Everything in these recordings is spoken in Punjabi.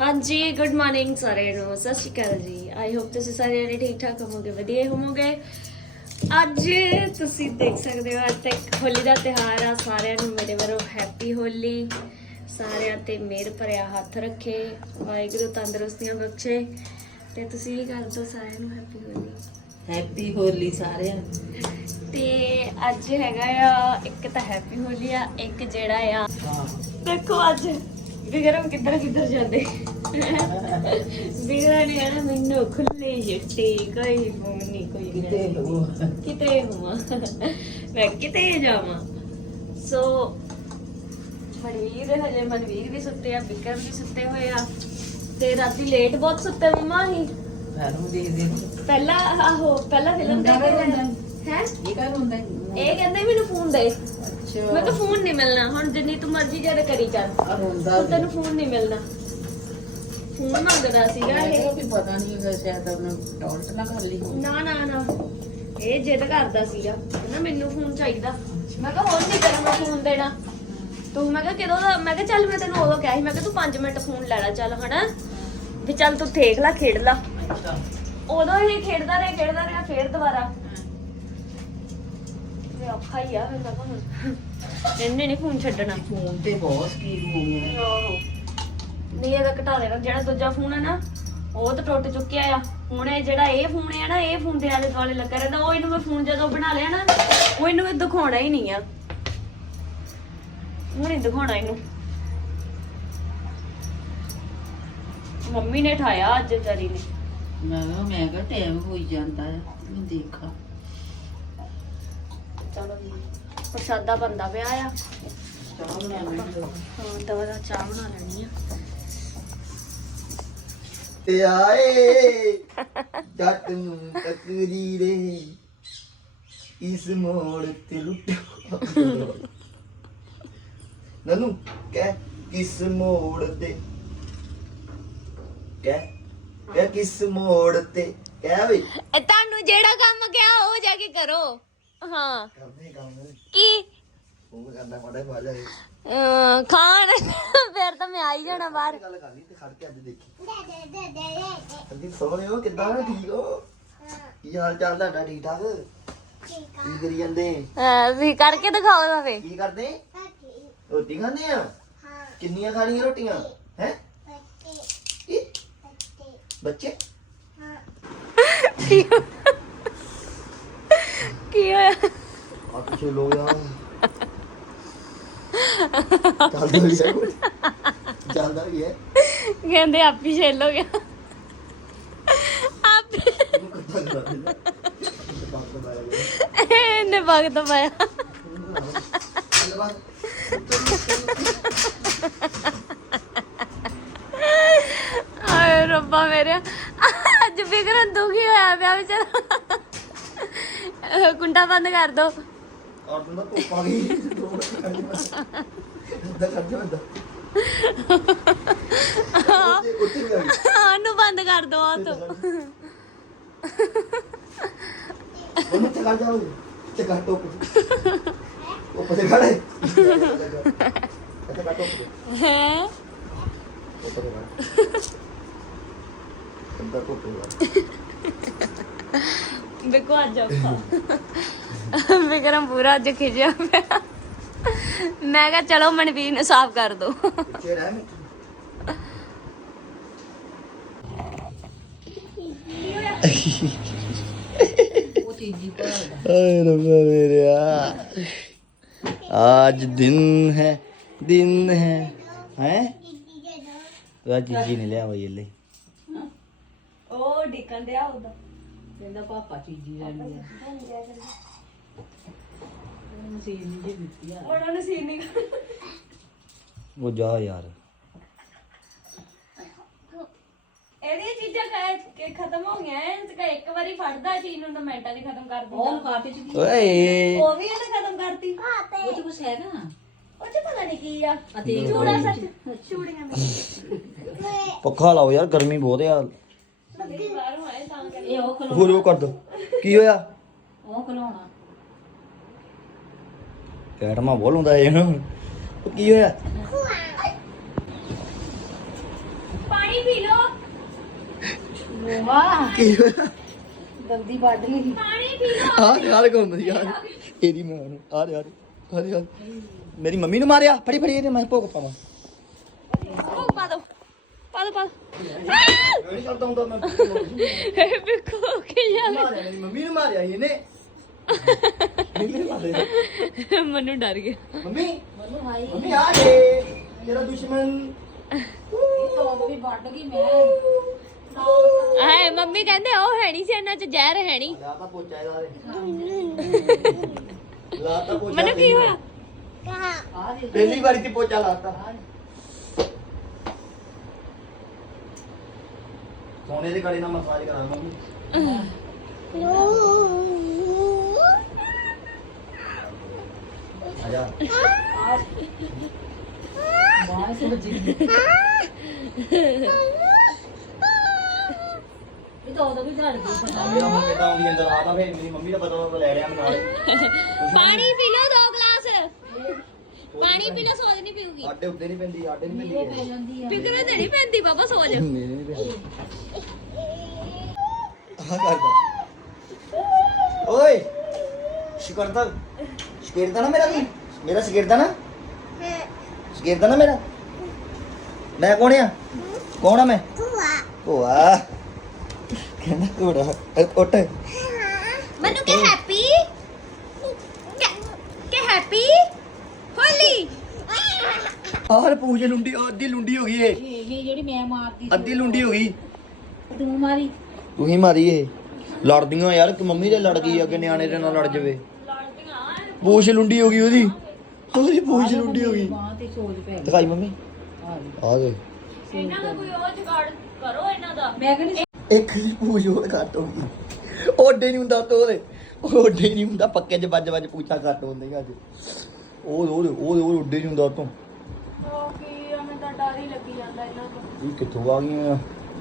ਹਾਂਜੀ ਗੁੱਡ ਮਾਰਨਿੰਗ ਸਾਰਿਆਂ ਨੂੰ। ਸਤਿ ਸ਼੍ਰੀ ਅਕਾਲ ਜੀ। ਆਈ ਹੋਪ ਤੁਸੀਂ ਸਾਰੇ ਜਣੇ ਠੀਕ ਠਾਕ ਹੋਵੋਗੇ ਵਧੀਆ ਹੋਵੋਗੇ। ਅੱਜ ਤੁਸੀਂ ਦੇਖ ਸਕਦੇ ਹੋ ਅੱਜ ਤੱਕ ਹੋਲੀ ਦਾ ਤਿਹਾਰ ਆ। ਸਾਰਿਆਂ ਨੂੰ ਮੇਰੇ ਵੱਲੋਂ ਹੈਪੀ ਹੋਲੀ। ਸਾਰਿਆਂ ਤੇ ਮਿਹਰ ਭਰਿਆ ਹੱਥ ਰੱਖੇ। ਵਾਹਿਗੁਰੂ ਤੰਦਰੁਸਤੀਆਂ ਬਖਸ਼ੇ। ਤੇ ਤੁਸੀਂ ਵੀ ਕਰ ਦਿਓ ਸਾਰਿਆਂ ਨੂੰ ਹੈਪੀ ਹੋਲੀ? ਹੈਪੀ ਹੋਲੀ ਸਾਰਿਆਂ ਨੂੰ। ਤੇ ਅੱਜ ਹੈਗਾ ਆ ਇੱਕ ਤਾਂ ਹੈਪੀ ਹੋਲੀ ਆ ਇੱਕ ਜਿਹੜਾ ਆ। ਦੇਖੋ ਅੱਜ ਵਿਗਰਮ ਕਿੱਧਰ ਕਿੱਧਰ ਜਾਂਦੇ? ਵਿਗਰਾਂ ਨੇ ਆਣਾ ਮੈਨੂੰ ਖੁੱਲੇ ਜੱਟੇ ਕੋਈ ਨਹੀਂ ਕੋਈ ਕਿਤੇ ਲੋ ਕਿਤੇ ਹੋਵਾਂ। ਮੈਂ ਕਿਤੇ ਜਾਵਾਂ। ਸੋ ਮਨਵੀਰ ਹਲੇ ਮਨਵੀਰ ਵੀ ਸੁੱਤੇ ਆ ਵਿਕਰਮ ਵੀ ਸੁੱਤੇ ਹੋਏ ਆ। ਤੇ ਰਾਤੀ ਲੇਟ ਬਹੁਤ ਸੁੱਤੇ ਮਮਾ ਹੀ ਘਰੋਂ ਦੇ ਦੇ ਪਹਿਲਾਂ ਆਹੋ ਪਹਿਲਾਂ ਫਿਲਮ ਹੁੰਦਾ ਦੇਖ ਵਾ ਕੇ ਹੁੰਦਾ। ਹੈ? ਇਹ ਕਰ ਹੁੰਦਾ? ਇਹ ਕਹਿੰਦੇ ਮੈਨੂੰ ਫੋਨ ਦੇ। ਮੈਂ ਕਿਹਾ ਫੋਨ ਨਹੀਂ ਮਿਲਣਾ। ਹੁਣ ਜਿੰਨੀ ਤੂੰ ਮਰਜ਼ੀ ਜਦ ਕਰੀ ਚੱਲ। ਹੁਣ ਤੈਨੂੰ ਫੋਨ ਨਹੀਂ ਮਿਲਣਾ। ਫੋਨ ਮੰਗਦਾ ਸੀਗਾ ਇਹ। ਵੀ ਪਤਾ ਨਹੀਂ ਹੈਗਾ ਸ਼ਾਇਦ ਉਹਨੇ ਟੌਲਟ ਨਾ ਕਰ ਲਈ ਹੋਵੇ। ਨਾ ਨਾ ਨਾ। ਇਹ ਜਿੱਦ ਕਰਦਾ ਸੀਗਾ। ਕਹਿੰਦਾ ਮੈਨੂੰ ਫੋਨ ਚਾਹੀਦਾ। ਮੈਂ ਕਿਹਾ ਹੁਣ ਨਹੀਂ ਤੈਨੂੰ ਮੈਂ ਫੋਨ ਦੇਣਾ। ਤੂੰ ਮੈਂ ਕਿਹਾ ਕਿਦੋਂ ਦਾ ਮੈਂ ਕਿਹਾ ਚੱਲ ਮੈਂ ਤੈਨੂੰ ਉਦੋਂ ਕਿਹਾ ਸੀ। ਮੈਂ ਕਿਹਾ ਤੂੰ 5 ਮਿੰਟ ਫੋਨ ਲੈ ਲੈ ਚੱਲ ਹਨਾ? ਵੀ ਚੱਲ ਤੂੰ ਦੇਖ ਲੈ ਖੇਡ ਲੈ। ਉਦੋਂ ਇਹ ਖੇਡਦਾ ਰਿਹਾ ਖੇਡਦਾ ਰਿਹਾ ਫੇਰ ਦੁਬਾਰਾ। ਤੇ ਔਖਾ ਹੀ ਆ ਫਿਰ ਮੈਂ ਕਿਹਾ ਹੁਣ। ਇਹਨੇ ਨਹੀਂ ਫੋਨ ਛੱਡਣਾ। ਫੋਨ ਤੇ ਬਹੁਤ ਸਕੀਮ ਹੋ ਗਿਆ ਆਹੋ। ਨਹੀਂ ਇਹਦਾ ਘਟਾ ਦੇਣਾ। ਜਿਹੜਾ ਦੂਜਾ ਫੋਨ ਹੈ ਨਾ ਉਹ ਤਾਂ ਟੁੱਟ ਚੁੱਕਿਆ ਆ। ਹੁਣ ਇਹ ਜਿਹੜਾ ਇਹ ਫੋਨ ਹੈ ਨਾ ਇਹ ਫੋਨ ਦੇ ਆਲੇ ਦੁਆਲੇ ਲੱਗਾ ਰਹਿੰਦਾ। ਉਹ ਇਹਨੂੰ ਮੈਂ ਫੋਨ ਜਦੋਂ ਬਣਾ ਲਿਆ ਨਾ ਉਹ ਇਹਨੂੰ ਇਹ ਦਿਖਾਉਣਾ ਹੀ ਨਹੀਂ ਆ। ਉਹ ਨਹੀਂ ਦਿਖਾਉਣਾ ਇਹਨੂੰ। ਮੰਮੀ ਨੇ ਠਾਇਆ ਅੱਜ ਵਿਚਾਰੀ ਨੇ। ਮੈਂ ਕਿਹਾ ਮੈਂ ਕਿਹਾ ਟਾਈਮ ਹੋਈ ਜਾਂਦਾ ਹੈ ਮੈਂ ਦੇਖਾਂ। ਚਲੋ ਜੀ ਪ੍ਰਸ਼ਾਦਾ ਬੰਦਾ ਪਿਆ ਆ। ਚਾਹ ਬਣਾ ਲੈਣੀ ਹਾਂ ਦਵਾ ਦਾ ਚਾਹ ਬਣਾ ਲੈਣੀ ਆ। ਤੇ ਆਏ ਜੱਟ ਨੂੰ ਤਕਰੀ ਰੇ ਇਸ ਮੋੜ ਤੇ ਲੁੱਟੋ। ਨਨੂ ਕਹਿ ਕਿਸ ਮੋੜ ਤੇ? ਕਹਿ ਕਹਿ ਕਿਸ ਮੋੜ ਤੇ? ਕਹਿ ਬਈ। ਇਹ ਤੁਹਾਨੂੰ ਜਿਹੜਾ ਕੰਮ ਕਿਹਾ ਉਹ ਜਾ ਕੇ ਕਰੋ। ਹਾਂ। ਕਰਦੇ ਕੰਮ ਕੀ? ਉਹ ਕਰਦਾ ਮਾੜਾ ਹੀ ਬਾਜਾ ਅਹ ਖਾਣ। ਫਿਰ ਤਾਂ ਮੈਂ ਆ ਹੀ ਜਾਣਾ ਬਾਹਰ। ਗੱਲ ਕਰ ਲਈ ਤੇ ਖੜ ਕੇ ਅੱਜ ਦੇਖੀ। ਅੰਦੀ ਸੋਹਣੇ ਹੋ? ਕਿੱਦਾਂ ਹੋ ਠੀਕ ਹੋ? ਕੀ ਹਾਲ ਚਾਲ ਤੁਹਾਡਾ? ਠੀਕ ਠਾਕ? ਕੀ ਕਰੀ ਜਾਂਦੇ? ਅਹ ਤੁਸੀਂ ਕਰਕੇ ਦਿਖਾਓ ਤਾਂ ਫੇ ਕੀ ਕਰਦੇ? ਰੋਟੀ। ਖਾਂਦੇ ਆ? ਕਿੰਨੀਆਂ ਖਾਣੀਆਂ ਰੋਟੀਆਂ? ਹੈ? ਬੱਚੇ। ਕੀ ਹੋਇਆ? ਆ ਪਿੱਛੇ ਲੋਕ ਆ ਚੱਲਦਾ ਵੀ ਹੈ ਕੁਛ। ਚੱਲਦਾ ਵੀ ਹੈ? ਕਹਿੰਦੇ ਆਪ ਹੀ ਛੇਲ ਹੋ ਗਿਆ। ਆਪ ਇਹਨੂੰ ਕੱਟਾ ਦੇ ਬਾਤ ਇਹਨੇ ਵਕਤ ਪਾਇਆ ਚੱਲ ਆਏ ਰੱਬਾ ਮੇਰੇ। ਅੱਜ ਫਿਕਰਨ ਦੁਖੀ ਹੋਇਆ ਪਿਆ ਵਿਚਾਰਾ। ਅਹ ਕੁੰਡਾ ਬੰਦ ਕਰ ਦੋ। ਔਰ ਤੁਮ ਤਾਂ ਧੁੱਪ ਆ ਗਈ। ਇੱਦਾਂ ਕਰ ਜਾ ਇੱਦਾਂ ਉੱਤੇ ਉੱਤੇ ਵੀ ਆ ਗਈ। ਉਹਨੂੰ ਬੰਦ ਕਰ ਦੋ ਆ ਤੋ। ਉਹਨੂੰ ਤੇ ਕਰ ਜਾਓ ਤੇ ਕਰ ਟੋਪ ਉਹ ਪਸੇ ਖੜੇ। ਕਰ ਟੋਪ ਹੈ? ਉਹ ਪਸੇ ਖੜੇ। ਅੰਦਰ ਟੋਪ ਬਿਕੋ ਅੱਜ ਔਖਾ ਵਿਕਰਮ ਪੂਰਾ ਅੱਜ ਖਿਜਿਆ ਪਿਆ ਮੈਂ ਕਿਹਾ ਚਲੋ ਮਨਵੀਰ ਨੂੰ ਸਾਫ਼ ਕਰ ਦੋ ਪਿੱਛੇ ਰਹਿ ਮਿੱਠੂ ਉਹ ਚੀਜ਼ੀ ਭਾਲਦਾ अरे रब्बा मेरे आज दिन है दिन है हैं तो आज जीजी ने लिया हुआ ये ले ਉਹ ਡਿੱਕਣ ਦਿਆ ਉਹਦਾ ਕਹਿੰਦਾ ਪਾਪਾ ਚੀਜ਼ੀ ਲੈਣੀ ਹੈ ਉਹ ਜਾ ਯਾਰ। ਇਹਦੀਆਂ ਚੀਜ਼ਾਂ ਖਤਮ ਹੋ ਗਈਆਂ ਐ ਤੇ ਇੱਕ ਵਾਰੀ ਫੜਦਾ ਚੀਜ਼ ਨੂੰ ਤਾਂ ਦੀ ਖਤਮ ਕਰ ਦਿੰਦਾ। ਉਹ ਕਾਟੇ ਚ ਓਏ। ਉਹ ਵੀ ਇਹਨੇ ਖਤਮ ਕਰਤੀ। ਉਹ ਗਰਮੀ ਬਹੁਤ ਆ। ਇਹ ਉਹ ਖਲੋ ਹੋਰ ਉਹ ਕਰ ਦੋ। ਕੀ ਹੋਇਆ? ਉਹ ਖਲੋਣਾ। ਕੈਟਮਾ ਬੋਲ ਹੁੰਦਾ ਇਹ ਉਹ ਕੀ ਹੋਇਆ? ਪਾਣੀ ਪੀ ਲਓ। ਵਾਹ। ਕੀ ਹੋਇਆ? ਦੰਦੀ ਵੱਢ ਲਈ। ਪਾਣੀ ਪੀ ਲਓ। ਆ ਯਾਰ ਘੁੰਮਦੀ ਯਾਰ ਇਹਦੀ ਮਾਂ ਨੂੰ। ਆ ਯਾਰ ਆ ਯਾਰ ਮੇਰੀ ਮੰਮੀ ਨੂੰ ਮਾਰਿਆ? ਫੜੀ ਫੜੀ ਇਹਨੇ ਮੈਂ ਭੋਗ ਪਾਵਾਂ। ਪਾ ਦੋ ਪਾ ਦੋ ਨਹੀਂ ਕਰਦਾ ਹੁੰਦਾ ਮੈਂ ਇਹ ਬਿੱਕੂ ਕੇ ਯਾਰ ਮਾਰਿਆ ਮੇਰੀ ਮੰਮੀ ਨੂੰ ਮਾਰਿਆ ਸੀ ਇਹਨੇ। ਮੰਮੀ ਨੂੰ ਮਾਰਿਆ। ਮੈਨੂੰ ਡਰ ਗਿਆ। ਮੰਮੀ ਮੰਮੀ ਆ ਗਏ। ਤੇਰਾ ਦੁਸ਼ਮਣ। ਤੋਪ ਵੀ ਵੱਢ ਗਈ ਮੈਂ ਆਏ ਮੰਮੀ ਕਹਿੰਦੇ ਉਹ ਹੈ ਨਹੀਂ ਸੀ ਇਹਨਾਂ ਚ ਜ਼ਹਿਰ ਹੈ ਨਹੀਂ। ਲਾ ਤਾਂ ਪੋਚਾ ਇਹਦਾ। ਲਾ ਤਾਂ ਪੋਚਾ ਮੈਨੂੰ ਕੀ ਹੋਇਆ? ਪਹਿਲੀ ਵਾਰੀ ਤੇ ਪੋਚਾ ਲਾਤਾ ਸੋਨੇ ਦੇ ਗਲੇ ਨਾਲ ਮਸਾਜ ਕਰਾਂ ਮੰਮੀ ਆ ਜਾ। ਬਾਹਰ ਸੇ ਬੱਜੀ ਇਹ ਤਾਂ ਉਹਦਾ ਵੀ ਝੜ ਗਈ ਮੰਮੀ ਨੂੰ ਕਿਦਾਂ ਆਉਂਦੀ ਅੰਦਰ ਆ ਤਾਂ ਫੇਰ ਮੇਰੀ ਮੰਮੀ ਦਾ ਪਤਾ ਉਹ ਲੈ ਰਿਆ ਮੈਂ ਨਾਲ। ਪਾਣੀ ਪੀ ਪਾਣੀ ਪੀ ਲਓ ਸੋਜ ਨਹੀਂ ਪੀਊਗੀ। ਆਡੇ ਉੱਤੇ ਨਹੀਂ ਪੈਂਦੀ ਆਡੇ ਨਹੀਂ ਪੈ ਪੈਂਦੀ। ਜਾਂਦੀ ਆ। ਫਿਕਰ ਤੇ ਨਹੀਂ ਪੈਂਦੀ ਬਾਬਾ ਸੋਜ ਮੇਰੇ ਨਹੀਂ ਪੈਂਦੀ। ਆ ਕਰਦਾ ਓਏ ਸ਼ਿਕਰਦਾ ਸ਼ਿਕਰਦਾ ਨਾ ਮੇਰਾ ਵੀ ਮੇਰਾ ਸ਼ਿਕਰਦਾ ਨਾ? ਸ਼ਿਕਰਦਾ ਨਾ ਮੇਰਾ? ਮੈਂ ਕੌਣ ਆ? ਕੌਣ ਆ ਮੈਂ? ਭੂਆ। ਕਹਿੰਦਾ ਘੋੜਾ ਅ, ਉੱਠ। ਮੈਨੂੰ ਕਿ ਹੈਪੀ ਕਿ ਹੈਪੀ ਹੋਲੀ ਆਹ ਪੂਜ ਲੁੰਡੀ ਉਹ ਅੱਧੀ ਲੁੰਡੀ ਹੋ ਗਈ ਏ। ਇਹ ਇਹ ਜਿਹੜੀ ਮੈਂ ਮਾਰਦੀ ਸੀ, ਅੱਧੀ ਲੁੰਡੀ ਹੋ ਗਈ। ਤੂੰ ਮਾਰੀ। ਤੂੰ ਹੀ ਮਾਰੀ ਏ। ਲੜਦੀਆਂ ਯਾਰ ਕਿ ਮੰਮੀ ਦੇ ਲੜ ਗਈ ਅੱਗੇ ਨਿਆਣੇ ਦੇ ਨਾਲ ਲੜ ਜਾਵੇ। ਪੂਛ ਲੁੰਡੀ ਹੋ ਗਈ ਉਹਦੀ। ਉਹਦੀ ਪੂਛ ਲੁੰਡੀ ਹੋ ਗਈ। ਬਾਹ ਤੇ ਸੋਜ ਪੈ ਗਈ। ਦਿਖਾਈ ਮੰਮੀ। ਆ ਗਏ ਇਹਨਾਂ ਦਾ ਕੋਈ ਉਹ ਜੁਗਾੜ ਕਰੋ ਇਹਨਾਂ ਦਾ। ਮੈਂ ਕਹਿੰਦੀ ਇੱਕ ਦੀ ਪੂਛ ਹੋਰ ਘੱਟ ਹੋ ਗਈ। ਓਡੇ ਨਹੀਂ ਹੁੰਦਾ ਤੋਰੇ ਓਡੇ ਨਹੀਂ ਹੁੰਦਾ ਪੱਕੇ ਚ ਵੱਜ ਵੱਜ ਪੂਛਾਂ ਘੱਟ ਹੁੰਦੀਆਂ ਅੱਜ। ਉਹ ਉਹ ਉਹ ਉਹ ਓਡੇ ਨਹੀਂ ਹੁੰਦਾ ਤੋਂ ਉਹ ਕੀ ਆ ਮੈਨੂੰ ਤਾਂ ਡਰ ਹੀ ਲੱਗੀ ਜਾਂਦਾ ਇਹਨਾਂ ਤੋਂ। ਇਹ ਕਿੱਥੋਂ ਆ ਗਈਆਂ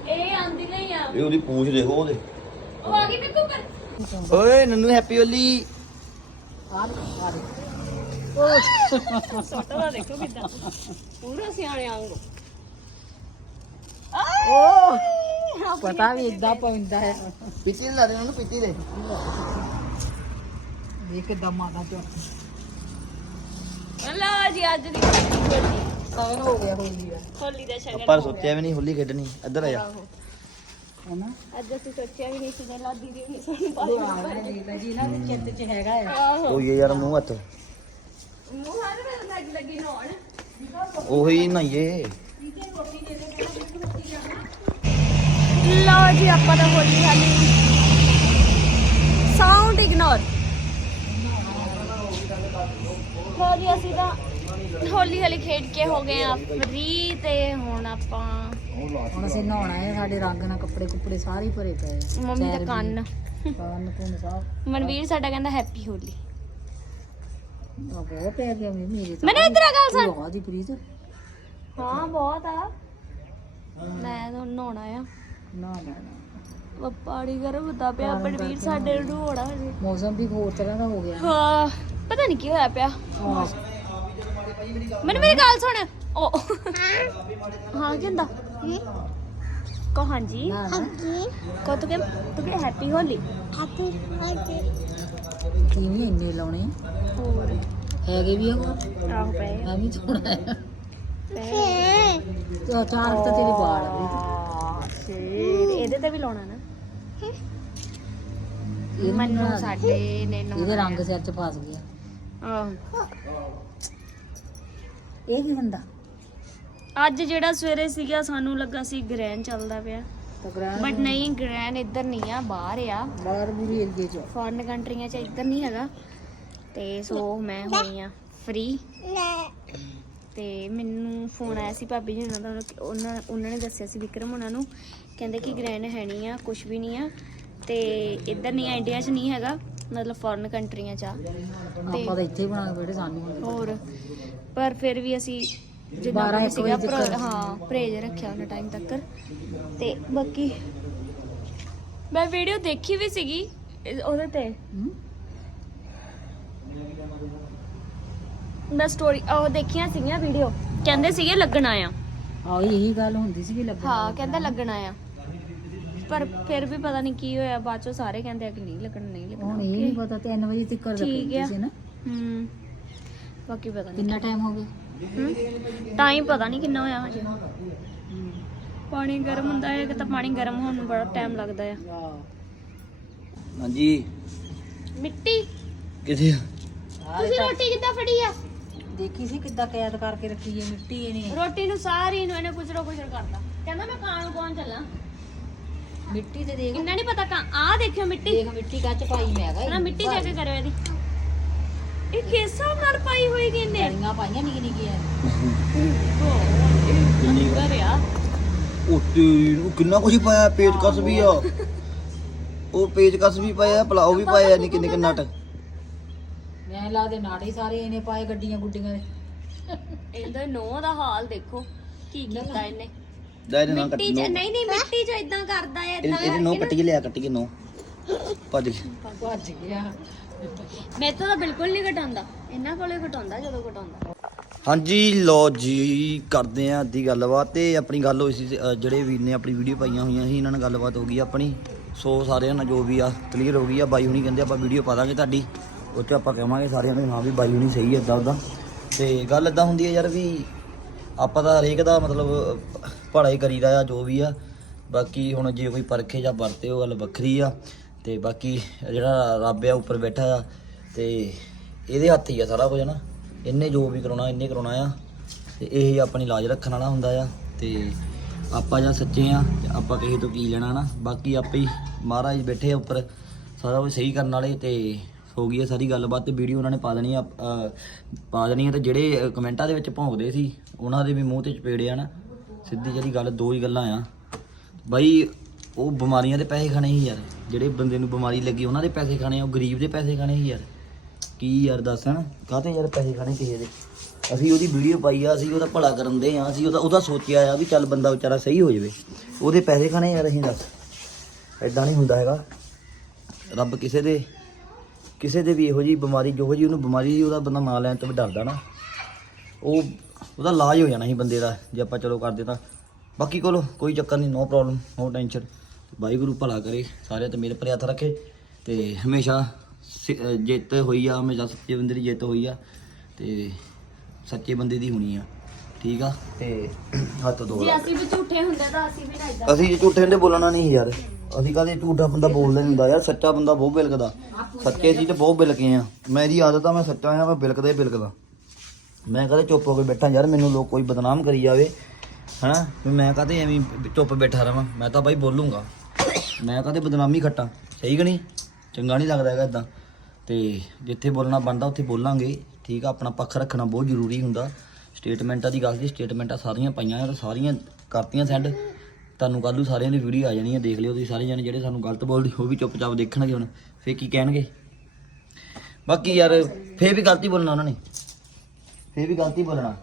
ਇਹ ਆਂਦੀ ਨਹੀਂ ਆ। ਇਹ ਉਹਦੀ ਪੂਛ ਦੇਖੋ ਉਹਦੇ। ਉਹ ਆ ਗਈ ਬਿੱਕੂ ਪਰ ਓਏ ਨੰਨੂ ਹੈਪੀ ਹੋਲੀ। ਆ ਦੇ ਆ ਦੇ ਛੋਟਾ ਦਾ ਦੇਖੋ ਕਿੱਦਾਂ। ਪੂਰਾ ਸਿਆਣੇ ਆਂਗੋ ਓ ਪਤਾ ਵੀ ਇਦਾਂ ਪੈਂਦਾ ਹੈ। ਪਿੱਛੇ ਲਾ ਦੇ ਉਹਨੂੰ ਪਿੱਛੇ ਦੇ। ਦੇਖ ਕਿਦਾਂ ਮਾਦਾ ਚੋ ਲਓ ਜੀ ਅੱਜ ਦੀ ਹੋਲੀ ਕਵਰ ਹੋ ਗਿਆ ਹੋਲੀ ਆ ਹੋਲੀ ਦਾ ਸ਼ਗਨ ਆਪਾਂ ਸੋਚਿਆ ਵੀ ਨਹੀਂ ਹੋਲੀ ਖੇਡਣੀ ਇੱਧਰ ਆ ਜਾ। ਹਨਾ? ਅੱਜ ਅਸੀਂ ਸੋਚਿਆ ਵੀ ਨਹੀਂ ਸੀ ਨਾ ਲਾਦੀ ਦੀ ਵੀ ਸਾਨੂੰ ਲੈ ਜੀ ਨਾ ਚਿੱਤ ਚ ਹੈਗਾ ਆ। ਉਹ ਯਾਰ ਮੂੰਹ ਹੱਥ। ਮੂੰਹ ਹਰ ਵੇਲੇ ਲੱਗ ਲੱਗੀ ਨਹਾਉਣ। ਉਹੀ ਨਹੀਂਏ ਲਓ ਜੀ ਆਪਾਂ ਤਾਂ ਹੋਲੀ ਹਾਲੀ ਸਾਊਂਡ ਇਗਨੋਰ ਲਓ ਜੀ ਅਸੀਂ ਤਾਂ ਹੋਲੀ ਹਾਲੀ ਖੇਡ ਕੇ ਹੋ ਗਏ ਆ ਫ੍ਰੀ ਤੇ ਹੁਣ ਆਪਾਂ ਹੁਣ ਅਸੀਂ ਨਹਾਉਣਾ ਹੈ ਸਾਡੇ ਰੰਗ ਨਾਲ ਕੱਪੜੇ ਕੁੱਪੜੇ ਸਾਰੇ ਹੀ ਭਰੇ ਪਏ ਆ। ਮੰਮੀ ਦਾ ਕੰਨ। ਕੰਨ ਕੁੰਨ ਸਭ ਮਨਵੀਰ ਸਾਡਾ ਕਹਿੰਦਾ ਹੈਪੀ ਹੋਲੀ। ਬਹੁਤ ਪੈ ਗਿਆ ਮੇਰੇ ਤਾਂ ਮੈਨੂੰ ਇੱਧਰ ਆ ਗੱਲ ਸੁਣ। ਬਹੁਤ ਹੀ ਪ੍ਰੀਤ। ਹਾਂ ਬਹੁਤ ਆ। ਮੈਂ ਤਾਂ ਨਹਾਉਣਾ ਆ ਨਾ ਨਾ ਨਾ। ਪਾਣੀ ਗਰਮ ਹੁੰਦਾ ਪਿਆ ਮਨਵੀਰ ਸਾਡੇ ਨੂੰ ਮੌਸਮ ਵੀ ਹੋਰ ਤਰ੍ਹਾਂ ਦਾ ਹੋ ਗਿਆ। ਹਾਂ ਪਤਾ ਨਹੀਂ ਕੀ ਹੋਇਆ ਪਿਆ। ਹਾਂ ਮੈਨੂੰ ਮੇਰੀ ਗੱਲ ਸੁਣ। ਉਹ ਹਾਂ ਕੀ ਹੁੰਦਾ? ਕੋ ਹਾਂਜੀ। ਨਾ ਕੋ ਤੂੰ ਕਿ ਤੂੰ ਕਿ ਹੈਪੀ ਹੋਲੀ? ਕਿਵੇਂ ਇੰਨੇ ਲਾਉਣੇ? ਹੋਰ। ਹੈਗੇ ਵੀ ਆ ਉਹ ਆਹੋ ਪਏ। ਮੈਂ ਵੀ ਚੋਣਾ ਹੈ। ਤੇ ਅਚਾਨਕ ਤਾਂ ਤੇਰੇ ਵਾਲ ਆ ਪ੍ਰੀਤ ਸ਼ੇਰ। ਇਹਦੇ ਤੇ ਵੀ ਲਾਉਣਾ ਨਾ। ਮੈਨੂੰ ਸਾਡੇ ਨੇ ਇਹਦੇ ਰੰਗ ਸਿਰ ਚ ਫਸ ਗਿਆ। ਆਹੋ। ਇਹ ਕੀ ਹੁੰਦਾ? ਅੱਜ ਜਿਹੜਾ ਸਵੇਰੇ ਸੀਗਾ ਸਾਨੂੰ ਲੱਗਾ ਸੀ ਗ੍ਰਹਿਣ ਚੱਲਦਾ ਪਿਆ। ਤਕਰਾਰ ਬਟ ਨਹੀਂ। ਗ੍ਰਹਿਣ ਇੱਧਰ ਨਹੀਂ ਆ ਬਾਹਰ ਆ। ਬਾਹਰ ਬੁਰੀ ਏਰੀਏ ਚ ਫੋਰਨ ਕੰਟਰੀਆਂ 'ਚ ਇੱਧਰ ਨਹੀਂ ਹੈਗਾ। ਤੇ ਸੋ ਮੈਂ ਹੋਈ ਆ ਫ੍ਰੀ ਤੇ ਮੈਨੂੰ ਫੋਨ ਆਇਆ ਸੀ ਭਾਬੀ ਜੀ ਉਹਨਾਂ ਦਾ ਉਹਨਾਂ ਉਹਨਾਂ ਨੇ ਦੱਸਿਆ ਸੀ ਵਿਕਰਮ ਉਹਨਾਂ ਨੂੰ। ਕਹਿੰਦੇ ਕਿ ਗ੍ਰਹਿਣ ਹੈ ਨਹੀਂ ਆ ਕੁਝ ਵੀ ਨਹੀਂ ਆ। ਤੇ ਇੱਧਰ ਨਹੀਂ ਆ ਇੰਡੀਆ 'ਚ ਨਹੀਂ ਹੈਗਾ। ਮਤਲਬ ਫੋਰਨ ਕੰਟਰੀਆਂ 'ਚ ਆ। ਆਪਾਂ ਤਾਂ ਇੱਥੇ ਹੀ ਬਣਾ ਕੇ ਬੈਠੇ ਸਾਨੂੰ ਹੋਰ ਪਰ ਫਿਰ ਵੀ ਅਸੀਂ ਜਿੰਨਾ ਇੱਕ ਸੀਗਾ ਪਰ। ਹਾਂ ਪਰਹੇਜ ਰੱਖਿਆ ਉਹਨਾਂ ਟਾਈਮ ਤੱਕ। ਤੇ ਬਾਕੀ ਮੈਂ ਵੀਡੀਓ ਦੇਖੀ ਵੀ ਸੀਗੀ ਇਹ- ਉਹਦੇ ਤੇ। ਹਮ? ਮੈਂ ਸਟੋਰੀ ਉਹ ਦੇਖੀਆਂ ਸੀਗੀਆਂ ਵੀਡੀਓ ਕਹਿੰਦੇ ਸੀਗੇ ਲੱਗਣਾ ਆ ਆ ਇਹੀ ਗੱਲ ਹੁੰਦੀ ਸੀ ਕਿ ਲੱਗਣਾ ਹਾਂ ਕਹਿੰਦਾ ਲੱਗਣਾ ਆ ਪਰ ਫਿਰ ਵੀ ਪਤਾ ਨਹੀਂ ਕੀ ਹੋਇਆ ਬਾਅਦ ਚੋਂ ਸਾਰੇ ਕਹਿੰਦੇ ਆ ਕਿ ਨਹੀਂ ਲੱਗਣਾ ਨਹੀਂ ਲੱਗਣਾ ਹੁਣ ਇਹ ਨਹੀਂ ਪਤਾ 3 ਵਜੇ ਤੱਕ ਠੀਕ ਆ। ਸੀ ਨਾ। ਹੂੰ ਬਾਕੀ ਪਤਾ ਨਹੀਂ। ਕਿੰਨਾ ਟਾਈਮ ਹੋ ਗਿਆ? ਟਾਈਮ ਪਤਾ ਨਹੀਂ ਕਿੰਨਾ ਹੋਇਆ ਹਜੇ। ਪਾਣੀ ਗਰਮ ਹੁੰਦਾ ਹੈ ਕਿ ਤਾਂ ਪਾਣੀ ਗਰਮ ਹੋਣ ਨੂੰ ਬੜਾ ਟਾਈਮ ਲੱਗਦਾ ਆ। ਹਾਂਜੀ। ਮਿੱਟੀ? ਕਿੱਥੇ ਆ? ਤੁਸੀਂ ਰੋਟੀ ਕਿੱਦਾਂ ਫੜੀ ਆ? ਦੇਖੀ ਸੀ ਕਿੱਦਾਂ ਕੈਦ ਕਰਕੇ ਰੱਖੀ ਹੈ ਮਿੱਟੀ ਇਹਨੇ ਰੋਟੀ ਨੂੰ ਸਾਰੀ ਨੂੰ ਇਹਨੇ ਕੁਚਰੋ ਕੁਚਰ ਕਰਦਾ ਕਹਿੰਦਾ ਮੈਂ ਖਾਣ ਨੂੰ ਕੌਣ ਚੱਲਾਂ। ਮਿੱਟੀ ਤੇ ਦੇਖ। ਇੰਨਾ ਨਹੀਂ ਪਤਾ ਕਾ ਆ ਦੇਖਿਓ ਮਿੱਟੀ। ਦੇਖ ਮਿੱਟੀ ਕੱਚ ਪਾਈ ਮੈਂ ਹੈਗਾ ਨਾ ਮਿੱਟੀ ਚੈੱਕ ਕਰਿਓ ਇਹਦੀ। ਇਹ ਕਿਸ ਹਿਸਾਬ ਨਾਲ ਪਾਈ ਹੋਈ ਗਈ ਇਹਨੇ? ਗਲੀਆਂ ਪਾਈਆਂ ਨਿੱਕੀ ਨਿੱਕੀਆਂ। ਅੰਦਰ ਆ ਉਹ ਤੇ ਉਹ ਕਿੰਨਾ ਕੁਝ ਪਾਇਆ ਪੇਜ ਕਸ ਵੀ ਆ। ਉਹ ਪੇਜ ਕਸ ਵੀ ਪਾਇਆ ਪਲਾਓ ਵੀ ਪਾਇਆ ਨਿੱਕੇ ਨਿੱਕੇ ਨਟ। ਮੈਂ ਲਾ ਦੇ ਨਾੜੇ ਸਾਰੇ ਇਹਨੇ ਪਾਏ ਗੱਡੀਆਂ ਗੁੱਡੀਆਂ ਦੇ। ਇਹਦਾ ਨੋ ਦਾ ਹਾਲ ਦੇਖੋ ਕੀ ਕੀਤਾ ਇਹਨੇ। ਲੈ ਇਹਦੇ ਨਾਲ ਮਿੱਟੀ ਕੱਟੀ ਚ ਨੋ। ਨਹੀਂ ਨਹੀਂ ਮਿੱਟੀ ਚ ਇਦਾਂ ਕਰਦਾ ਹੈ ਇਹਦੇ ਇਦਾਂ ਇਹਦੇ ਨੋ ਕੱਟੀ ਲਿਆ ਕੱਟੀ ਕੇ ਨੋ। ਭੱਜ ਗਈ। ਭੱਜ ਗਿਆ। ਮੇਰੇ ਤੋਂ ਤਾਂ ਬਿਲਕੁਲ ਨਹੀਂ ਘਟਾਉਂਦਾ। ਇਹਨਾਂ ਕੋਲੇ ਘਟਾਉਂਦਾ ਜਦੋਂ ਘਟਾਉਂਦਾ। ਹਾਂਜੀ ਲੋ ਜੀ ਕਰਦੇ ਆਂ ਅੱਧੀ ਗੱਲਬਾਤ ਤੇ ਆਪਣੀ ਗੱਲ ਹੋਈ ਸੀ ਅ, ਜਿਹੜੇ ਵੀਰ ਨੇ ਆਪਣੀ ਵੀਡੀਓ ਪਾਈਆਂ ਹੋਈਆਂ ਸੀ ਇਹਨਾਂ ਨਾਲ ਗੱਲਬਾਤ ਹੋ ਗਈ ਆਪਣੀ। ਸੋ ਸਾਰਿਆਂ ਨਾਲ ਜੋ ਵੀ ਆ ਕਲੀਅਰ ਹੋ ਗਈ ਆ ਬਾਈ ਹੁਣੀ ਕਹਿੰਦੇ ਆਪਾਂ ਵੀਡੀਓ ਪਾ ਦਾਂਗੇ ਤੁਹਾਡੀ। ਉਹ 'ਚ ਆਪਾਂ ਕਹਾਂਗੇ ਸਾਰਿਆਂ ਨੂੰ ਹਾਂ ਵੀ ਬਾਈ ਹੁਣੀ ਸਹੀ ਹੈ ਇਦਾਂ ਉਦਾਂ ਤੇ ਗੱਲ ਇਦਾਂ ਹੁੰਦੀ ਹੈ ਯਾਰ ਵੀ ਆਪਾਂ ਤਾਂ ਹਰੇਕ ਦਾ ਮਤਲਬ ਭਲਾ ਹੀ ਕਰੀਦਾ ਆ, ਜੋ ਵੀ ਆ। ਬਾਕੀ ਹੁਣ ਜੇ ਕੋਈ ਪਰਖੇ ਜਾਂ ਵਰਤੇ, ਉਹ ਗੱਲ ਵੱਖਰੀ ਆ। ਤੇ ਬਾਕੀ ਜਿਹੜਾ ਰੱਬ ਆ, ਉੱਪਰ ਬੈਠਾ ਆ, ਤੇ ਇਹਦੇ ਹੱਥ ਹੀ ਆ ਸਾਰਾ ਕੁਝ ਨਾ ਇਹਨੇ ਜੋ ਵੀ ਕਰਾਉਣਾ, ਇਹਨੇ ਕਰਾਉਣਾ ਆ। ਤੇ ਇਹ ਆਪਣੀ ਲਾਜ ਰੱਖਣ ਵਾਲਾ ਹੁੰਦਾ ਆ। ਤੇ ਆਪਾਂ ਜਾਂ ਸੱਚੇ ਆ, ਤੇ ਆਪਾਂ ਕਿਸੇ ਤੋਂ ਕੀ ਲੈਣਾ ਨਾ ਬਾਕੀ ਆਪੇ ਹੀ ਮਹਾਰਾਜ ਬੈਠੇ ਆ ਉੱਪਰ, ਸਾਰਾ ਕੁਝ ਸਹੀ ਕਰਨ ਵਾਲੇ, ਤੇ ਹੋ ਗਈ ਹੈ ਸਾਰੀ ਗੱਲਬਾਤ। ਤੇ ਵੀਡੀਓ ਉਹਨਾਂ ਨੇ ਪਾ ਦੇਣੀ ਆ ਪਾ ਦੇਣੀ ਆ, ਤੇ ਜਿਹੜੇ ਕਮੈਂਟਾਂ ਦੇ ਵਿੱਚ ਭੌਂਕਦੇ ਸੀ, ਉਹਨਾਂ ਦੇ ਵੀ ਮੂੰਹ ਤੇ ਚਪੇੜੇ ਨਾ ਸਿੱਧੀ ਜਿਹੜੀ ਗੱਲ, ਦੋ ਹੀ ਗੱਲਾਂ ਆ। ਬਾਈ, ਉਹ ਬਿਮਾਰੀਆਂ ਦੇ ਪੈਸੇ ਖਾਣੇ ਹੀ ਯਾਰ। ਜਿਹੜੇ ਬੰਦੇ ਨੂੰ ਬਿਮਾਰੀ ਲੱਗੀ, ਉਹਨਾਂ ਦੇ ਪੈਸੇ ਖਾਣੇ ਆ, ਉਹ ਗਰੀਬ ਦੇ ਪੈਸੇ ਖਾਣੇ ਹੀ ਯਾਰ। ਕੀ ਯਾਰ ਦੱਸ ਹਨ? ਕਾਹਤੇ ਯਾਰ ਪੈਸੇ ਖਾਣੇ ਕਿਸੇ ਦੇ? ਅਸੀਂ ਉਹਦੀ ਵੀਡੀਓ ਪਾਈ ਆ, ਅਸੀਂ ਉਹਦਾ ਭਲਾ ਕਰਨ ਦੇ ਆ, ਅਸੀਂ ਉਹਦਾ ਉਹਦਾ ਸੋਚਿਆ ਆ ਵੀ ਚੱਲ ਬੰਦਾ ਵਿਚਾਰਾ ਸਹੀ ਹੋ ਜਾਵੇ। ਉਹਦੇ ਪੈਸੇ ਖਾਣੇ ਯਾਰ, ਅਸੀਂ ਦੱਸ। ਐਦਾਂ ਨਹੀਂ ਹੁੰਦਾ ਹੈਗਾ। ਰੱਬ ਕਿਸੇ ਦੇ ਕਿਸੇ ਦੇ ਵੀ ਇਹੋ ਜੀ ਬਿਮਾਰੀ, ਜਿਹੋ ਜੀ ਉਹਨੂੰ ਬਿਮਾਰੀ ਉਹਦਾ ਬੰਦਾ ਨਾ ਲੈਣ ਤੋਂ ਵੀ ਡਰਦਾ ਨਾ। ਉਹ ਉਹਦਾ ਇਲਾਜ ਹੋ ਜਾਣਾ ਸੀ ਬੰਦੇ ਦਾ ਜੇ ਆਪਾਂ ਚਲੋ ਕਰਦੇ ਤਾਂ ਬਾਕੀ ਕੋਲ ਕੋਈ ਚੱਕਰ ਨਹੀਂ no problem no tension Waheguru ਭਲਾ ਕਰੇ ਸਾਰਿਆਂ ਤੇ ਮੇਰੇ ਪਰ ਹੱਥ ਰੱਖੇ ਤੇ ਹਮੇਸ਼ਾ ਜਿੱਤ ਹੋਈ ਆ ਹਮੇਸ਼ਾ ਸੱਚੇ ਬੰਦੇ ਦੀ ਜਿੱਤ ਹੋਈ ਆ ਤੇ ਸੱਚੇ ਬੰਦੇ ਦੀ ਹੋਣੀ ਆ ਠੀਕ ਆ? ਤੇ ਹੱਥ ਦੋ ਜੇ ਅਸੀਂ ਵੀ ਝੂਠੇ ਹੁੰਦੇ ਤਾਂ ਅਸੀਂ ਵੀ ਨਾ ਇਦਾਂ ਅਸੀਂ ਝੂਠੇ ਹੁੰਦੇ ਬੋਲਣਾ ਨਹੀਂ ਯਾਰ। ਅਸੀਂ ਕਦੇ ਝੂਠਾ ਬੰਦਾ ਬੋਲਦਾ ਨਹੀਂ ਹੁੰਦਾ ਯਾਰ ਸੱਚਾ ਬੰਦਾ ਬਹੁਤ ਬਿਲਕਦਾ। ਸੱਚੇ ਸੀ ਤੇ ਬਹੁਤ ਬਿਲਕੇ ਆ। ਮੇਰੀ ਆਦਤ ਆ ਮੈਂ ਸੱਚਾ ਆ ਮੈਂ ਬਿਲਕਦਾ ਹੀ ਬਿਲਕਦਾ। ਮੈਂ ਕਦੇ ਚੁੱਪ ਹੋ ਕੇ ਬੈਠਾ ਯਾਰ, ਮੈਨੂੰ ਲੋਕ ਕੋਈ ਬਦਨਾਮ ਕਰੀ ਜਾਵੇ ਹਨਾ ਵੀ ਮੈਂ ਕਦੇ ਐਵੇਂ ਚੁੱਪ ਬੈਠਾ ਰਵਾਂ? ਮੈਂ ਤਾਂ ਬਾਈ ਬੋਲੂੰਗਾ। ਮੈਂ ਕਦੇ ਬਦਨਾਮੀ ਖੱਟਾਂ? ਸਹੀ ਕਿ ਨਹੀਂ? ਚੰਗਾ ਨਹੀਂ ਲੱਗਦਾ ਹੈਗਾ ਇਦਾਂ ਤੇ ਜਿੱਥੇ ਬੋਲਣਾ ਬਣਦਾ, ਉੱਥੇ ਬੋਲਾਂਗੇ। ਠੀਕ ਆ, ਆਪਣਾ ਪੱਖ ਰੱਖਣਾ ਬਹੁਤ ਜ਼ਰੂਰੀ ਹੁੰਦਾ। ਸਟੇਟਮੈਂਟਾਂ ਦੀ ਗੱਲ ਦੀ, ਸਟੇਟਮੈਂਟਾਂ ਸਾਰੀਆਂ ਪਾਈਆਂ ਆ ਸਾਰੀਆਂ ਕਰਤੀਆਂ ਸੈਂਡ ਤੁਹਾਨੂੰ ਕੱਲ੍ਹ ਨੂੰ ਸਾਰਿਆਂ ਦੀ ਵੀਡੀਓ ਆ ਜਾਣੀ ਹੈ ਦੇਖ ਲਿਓ ਤੁਸੀਂ ਸਾਰੇ ਜਣੇ ਜਿਹੜੇ ਸਾਨੂੰ ਗਲਤ ਬੋਲਦੇ, ਉਹ ਵੀ ਚੁੱਪਚਾਪ ਦੇਖਣਗੇ ਹੁਣ। ਫੇਰ ਕੀ ਕਹਿਣਗੇ? ਬਾਕੀ ਯਾਰ, ਫੇਰ ਵੀ ਗਲਤੀ ਬੋਲਣਾ ਉਹਨਾਂ ਨੇ। ਫੇਰ ਵੀ ਗਲਤੀ ਬੋਲਣਾ।